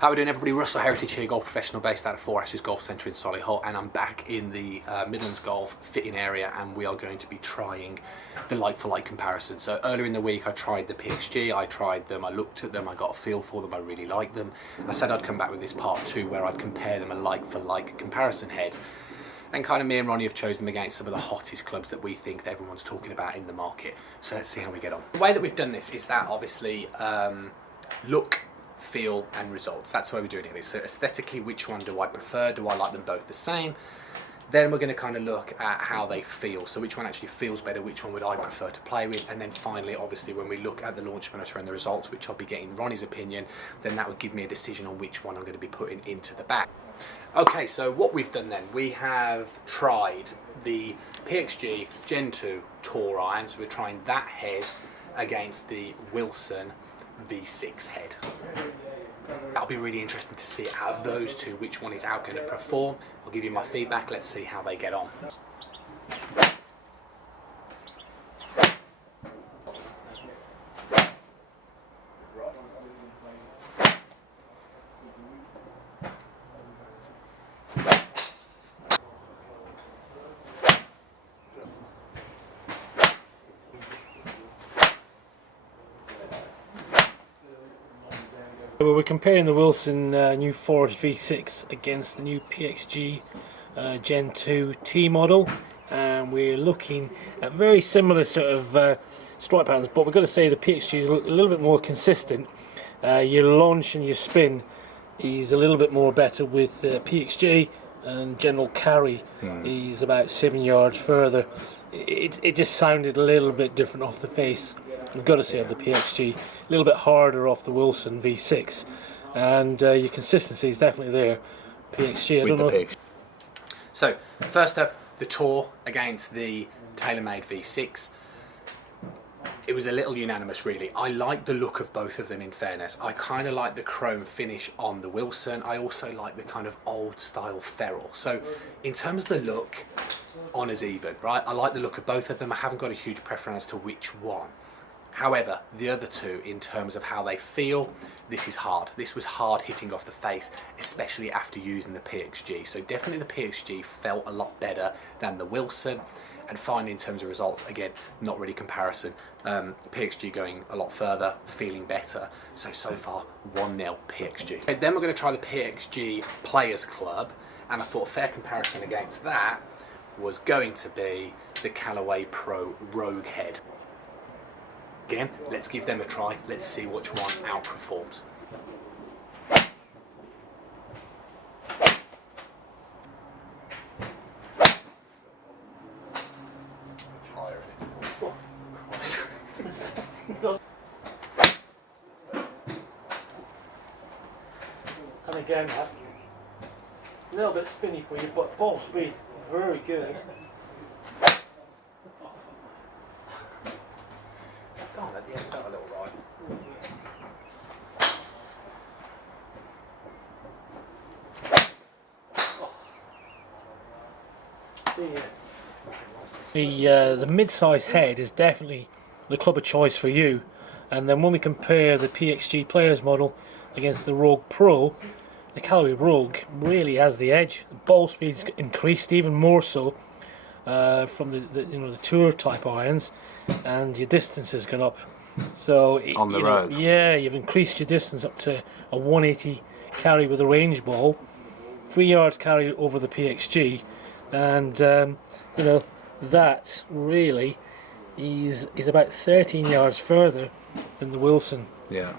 How are we doing, everybody? Russell Heritage here, golf professional based out of Four Ashes Golf Centre in Solihull, and I'm back in the Midlands Golf fitting area, and we are going to be trying the like-for-like comparison. So earlier in the week I tried the PXG, I tried them, I looked at them, I got a feel for them, I really liked them. I said I'd come back with this part 2 where I'd compare them a like-for-like comparison head. And kind of me and Ronnie have chosen them against some of the hottest clubs that we think that everyone's talking about in the market. So let's see how we get on. The way that we've done this is that obviously look, feel and results. That's the way we're doing it. So aesthetically, which one do I prefer? Do I like them both the same? Then we're going to kind of look at how they feel. So which one actually feels better? Which one would I prefer to play with? And then finally, obviously, when we look at the launch monitor and the results, which I'll be getting Ronnie's opinion, then that would give me a decision on which one I'm going to be putting into the bag. Okay, so what we've done then, we have tried the PXG Gen 2 Tour Iron. So we're trying that head against the Wilson V6 head. That'll be really interesting to see out of those two which one is out going to perform. I'll give you my feedback. Let's see how they get on. We're comparing the Wilson new Forge V6 against the new PXG Gen 2 T model, and we're looking at very similar sort of strike patterns, but we've got to say the PXG is a little bit more consistent. Your launch and your spin is a little bit more better with PXG, and general carry is about 7 yards further. It just sounded a little bit different off the face, I've got to say, of the PXG. A little bit harder off the Wilson V6, and your consistency is definitely there. PXG, I don't know. So first up, the Tour against the Taylormade V6. It was a little unanimous, really. I like the look of both of them, in fairness. I kind of like the chrome finish on the Wilson. I also like the kind of old style ferrule. So in terms of the look, honours even, right? I like the look of both of them. I haven't got a huge preference as to which one. However, the other two, in terms of how they feel, this is hard. This was hard hitting off the face, especially after using the PXG. So definitely the PXG felt a lot better than the Wilson. And finally, in terms of results, again, not really comparison. PXG going a lot further, feeling better. So far, 1-0 PXG. Okay, then we're going to try the PXG Players Club. And I thought a fair comparison against that was going to be the Callaway Pro Rogue head. Again, let's give them a try. Let's see which one outperforms. And again, a little bit spinny for you, but ball speed very good. At the end felt a little right. The mid-size head is definitely the club of choice for you. And then when we compare the PXG Players model against the Rogue Pro, the Callaway Rogue really has the edge. The ball speed's increased even more so from the tour type irons, and your distance has gone up. So on the road, yeah, you've increased your distance up to a 180 carry with a range ball, 3 yards carry over the PXG, and that really is about 13 yards further than the Wilson. Yeah.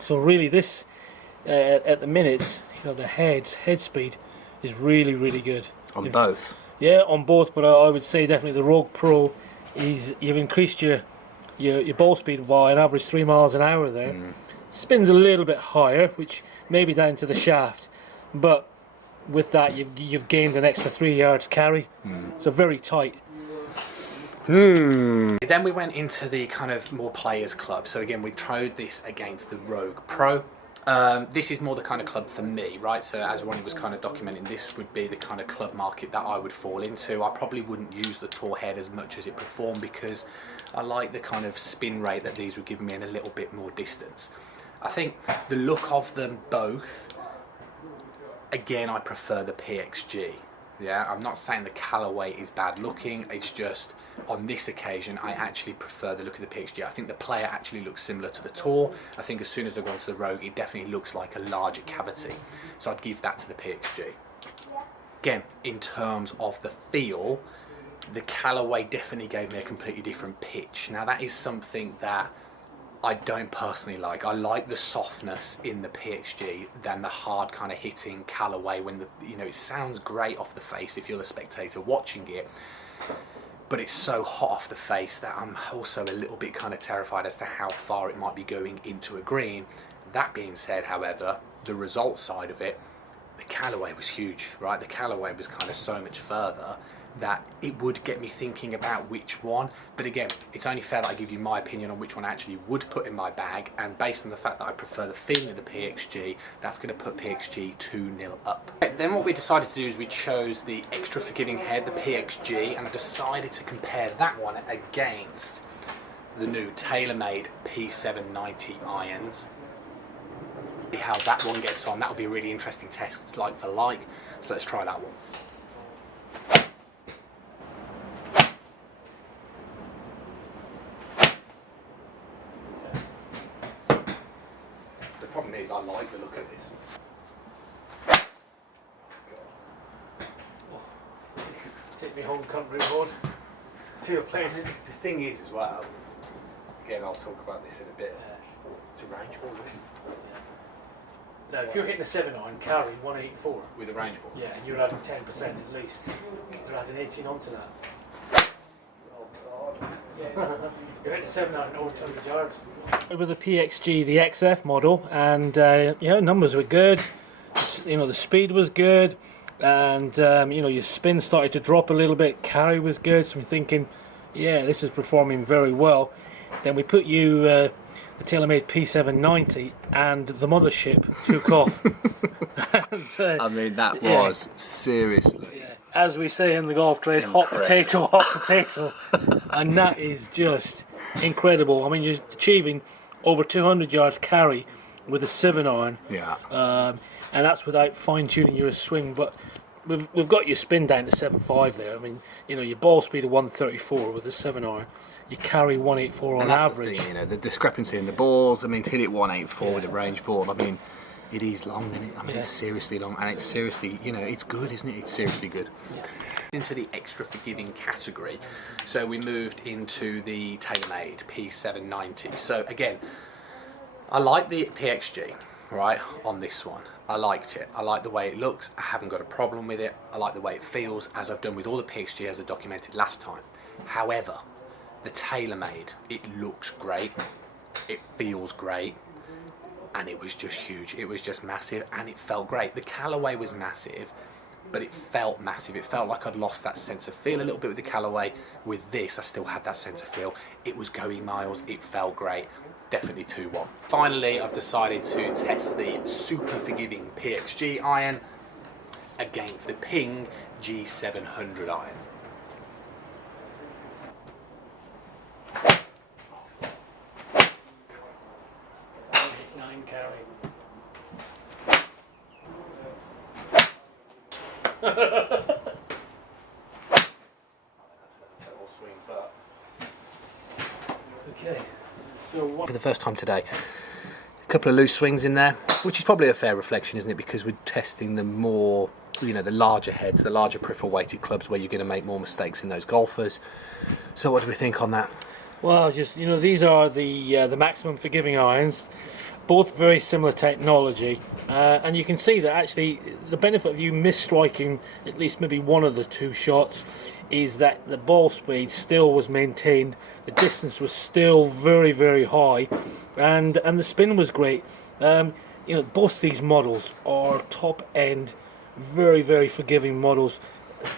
So really, this at the minute, the head speed is really good on both. Yeah, on both, but I would say definitely the Rogue Pro is, you've increased your ball speed by an average 3 miles an hour there. Spins a little bit higher, which may be down to the shaft, but with that you've gained an extra 3 yards carry. So very tight. Then we went into the kind of more Players Club. So again, we tried this against the Rogue Pro. This is more the kind of club for me, right? So as Ronnie was kind of documenting, this would be the kind of club market that I would fall into. I probably wouldn't use the Tour head as much as it performed because I like the kind of spin rate that these would give me and a little bit more distance. I think the look of them both, again, I prefer the PXG. Yeah, I'm not saying the Callaway is bad looking, it's just on this occasion I actually prefer the look of the PXG. I think the Player actually looks similar to the Tour. I think as soon as they've gone to the Rogue, it definitely looks like a larger cavity. So I'd give that to the PXG. Again, in terms of the feel, the Callaway definitely gave me a completely different pitch. Now that is something that I don't personally like. I like the softness in the PXG than the hard kind of hitting Callaway when the, you know, it sounds great off the face if you're the spectator watching it, but it's so hot off the face that I'm also a little bit kind of terrified as to how far it might be going into a green. That being said, however, the result side of it, the Callaway was huge, right? The Callaway was kind of so much further that it would get me thinking about which one. But again, it's only fair that I give you my opinion on which one I actually would put in my bag, and based on the fact that I prefer the feeling of the PXG, that's going to put PXG 2-0 up. Then what we decided to do is we chose the extra forgiving head, the PXG, and I decided to compare that one against the new Taylormade P790 irons. See how that one gets on. That'll be a really interesting test. It's like for like, so let's try that one. The problem is I like the look of this. Take me home country road to your place. The thing is as well, again I'll talk about this in a bit, it's a range ball, isn't it? Now, if you're hitting a 7-iron, carry 184. With a range ball? Yeah, and you're adding 10% at least. You're adding 18 onto that. You're hitting a 7-iron over 200 yards. With the PXG, the XF model, and yeah, numbers were good. You know, the speed was good, and you know, your spin started to drop a little bit. Carry was good, so I'm thinking, yeah, this is performing very well. Then we put you the Taylormade P790, and the mothership took off. And, I mean, that was seriously. Yeah, as we say in the golf trade, hot potato, hot potato, and that is just incredible. I mean, you're achieving over 200 yards carry with a 7-iron. Yeah. And that's without fine-tuning your swing. But we've got your spin down to 7.5 there. I mean, you know, your ball speed of 134 with a 7-iron. You carry 184 on average. The thing, you know, the discrepancy in the balls. I mean, to hit it 184 with a range ball, I mean, it is long, isn't it? I mean, it's seriously long, and it's seriously, you know, it's good, isn't it? It's seriously good. Yeah. Into the extra forgiving category, so we moved into the Taylormade P790. So again, I like the PXG, right, on this one. I liked it. I like the way it looks. I haven't got a problem with it. I like the way it feels, as I've done with all the PXG as I documented last time. However, the Taylormade, it looks great, it feels great, and it was just huge. It was just massive, and it felt great. The Callaway was massive, but it felt massive. It felt like I'd lost that sense of feel a little bit with the Callaway. With this, I still had that sense of feel. It was going miles, it felt great. Definitely 2-1. Finally, I've decided to test the super forgiving PXG iron against the Ping G700 iron. Okay. So for the first time today, a couple of loose swings in there, which is probably a fair reflection, isn't it? Because we're testing the more, you know, the larger heads, the larger peripheral weighted clubs, where you're going to make more mistakes in those golfers. So what do we think on that? Well, just, you know, these are the maximum forgiving irons, both very similar technology, and you can see that actually the benefit of you misstriking at least maybe one of the two shots is that the ball speed still was maintained, the distance was still very, very high, and the spin was great. You know, both these models are top end, very, very forgiving models,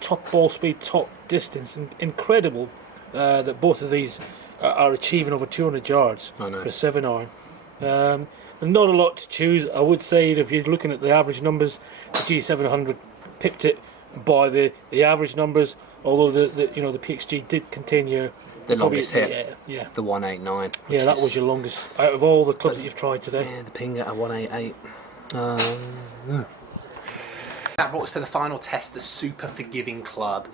top ball speed, top distance, and incredible that both of these are achieving over 200 yards for a 7-iron. Not a lot to choose. I would say that if you're looking at the average numbers, the G700 pipped it by the average numbers, although the you know, the PXG did contain your the longest hit. Yeah. The 189. Yeah, that was your longest out of all the clubs that you've tried today. Yeah, the Ping at a 188. That brought us to the final test, the Super Forgiving Club.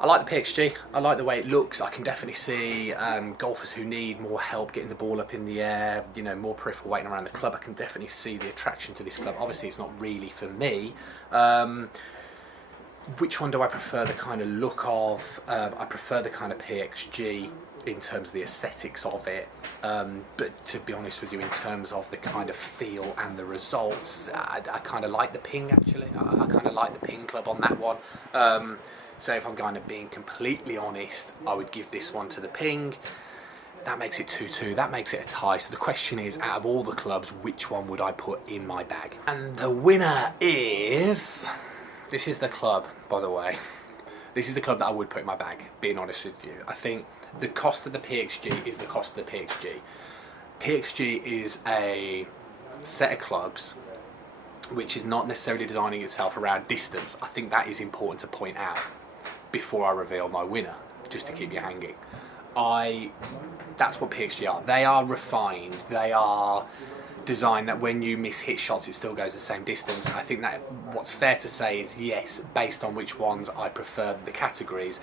I like the PXG, I like the way it looks. I can definitely see golfers who need more help getting the ball up in the air, you know, more peripheral weighting around the club. I can definitely see the attraction to this club. Obviously it's not really for me. Which one do I prefer the kind of look of? I prefer the kind of PXG in terms of the aesthetics of it, but to be honest with you, in terms of the kind of feel and the results, I kind of like the Ping actually. I kind of like the Ping club on that one. So if I'm kind of being completely honest, I would give this one to the Ping. That makes it 2-2, that makes it a tie. So the question is, out of all the clubs, which one would I put in my bag? And the winner is... This is the club, by the way. This is the club that I would put in my bag, being honest with you. I think the cost of the PXG is the cost of the PXG. PXG is a set of clubs which is not necessarily designing itself around distance. I think that is important to point out before I reveal my winner, just to keep you hanging. That's what PXG are. They are refined. They are designed that when you miss hit shots, it still goes the same distance. I think that what's fair to say is yes, based on which ones I prefer the categories,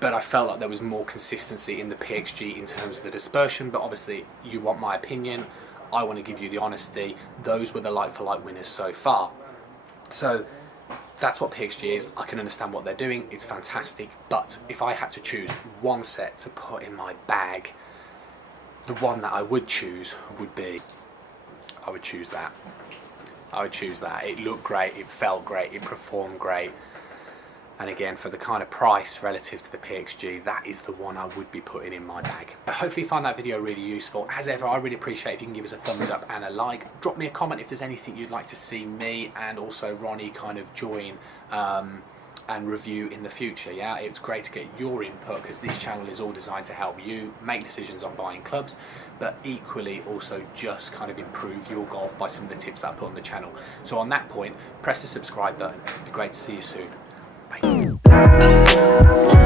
but I felt like there was more consistency in the PXG in terms of the dispersion. But obviously you want my opinion, I want to give you the honesty. Those were the like-for-like winners so far. So that's what PXG is. I can understand what they're doing, it's fantastic, but if I had to choose one set to put in my bag, the one that I would choose would be, I would choose that. I would choose that. It looked great, it felt great, it performed great. And again, for the kind of price relative to the PXG, that is the one I would be putting in my bag. Hopefully you found that video really useful. As ever, I really appreciate if you can give us a thumbs up and a like. Drop me a comment if there's anything you'd like to see me and also Ronnie kind of join and review in the future. Yeah, it's great to get your input because this channel is all designed to help you make decisions on buying clubs, but equally also just kind of improve your golf by some of the tips that I put on the channel. So on that point, press the subscribe button. It'd be great to see you soon. Bye.